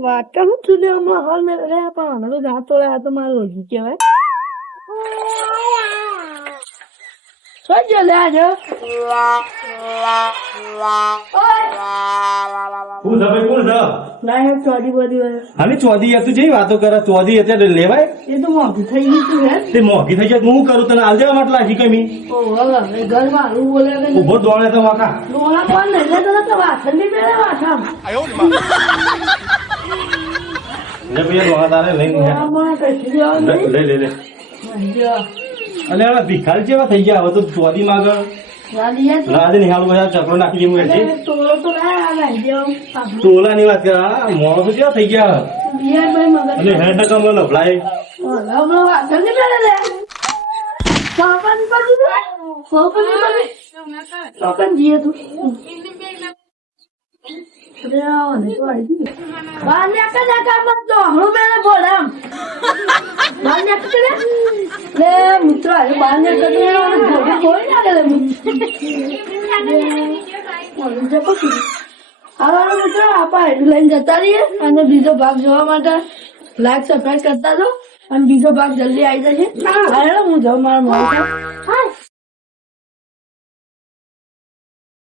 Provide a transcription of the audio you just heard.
વાટકા હું છું હમણાં હાલ મેં રે પણ તો જાતો રહ્યા તો મારે રોજી કહેવાય શું છે લે આજે કોણ છે ભાઈ કોણ છે ના ચોરી બધી અને ચોધી તું જેવી વાતો કરે ચોધી અત્યારે લેવાય એ તો મોંઘી થઈ ગઈ તું હે તે મોંઘી થઈ જાય હું કરું તને હાલ દેવા માટે લાગી કમી ઘર મારું બોલે ઉભો દોડે તો વાકા ડોળા કોણ નહીં લે તો વાસણ ની પેલા વાસણ લે ભૈયા દોડા તારે લઈને લે લે લે અને હવે ભિખારી જેવા થઈ ગયા હવે તો ચોધી માગ રાજ નિહાળ બધા ચકડો નાખી જેવું છે તોલા ની વાત કરે મોડો તો કેવા થઈ ગયા અને હેડ ટકા મને લફલાય જઈએ તું મિત્રો બાર ને મિત્રો આપા એટલું લઈને જતા રહીએ અને બીજો ભાગ જોવા માટે લાઈક સબસ્ક્રાઈબ કરતા જો અને બીજો ભાગ જલ્દી આવી જશે હું જાઉં મારા મોડું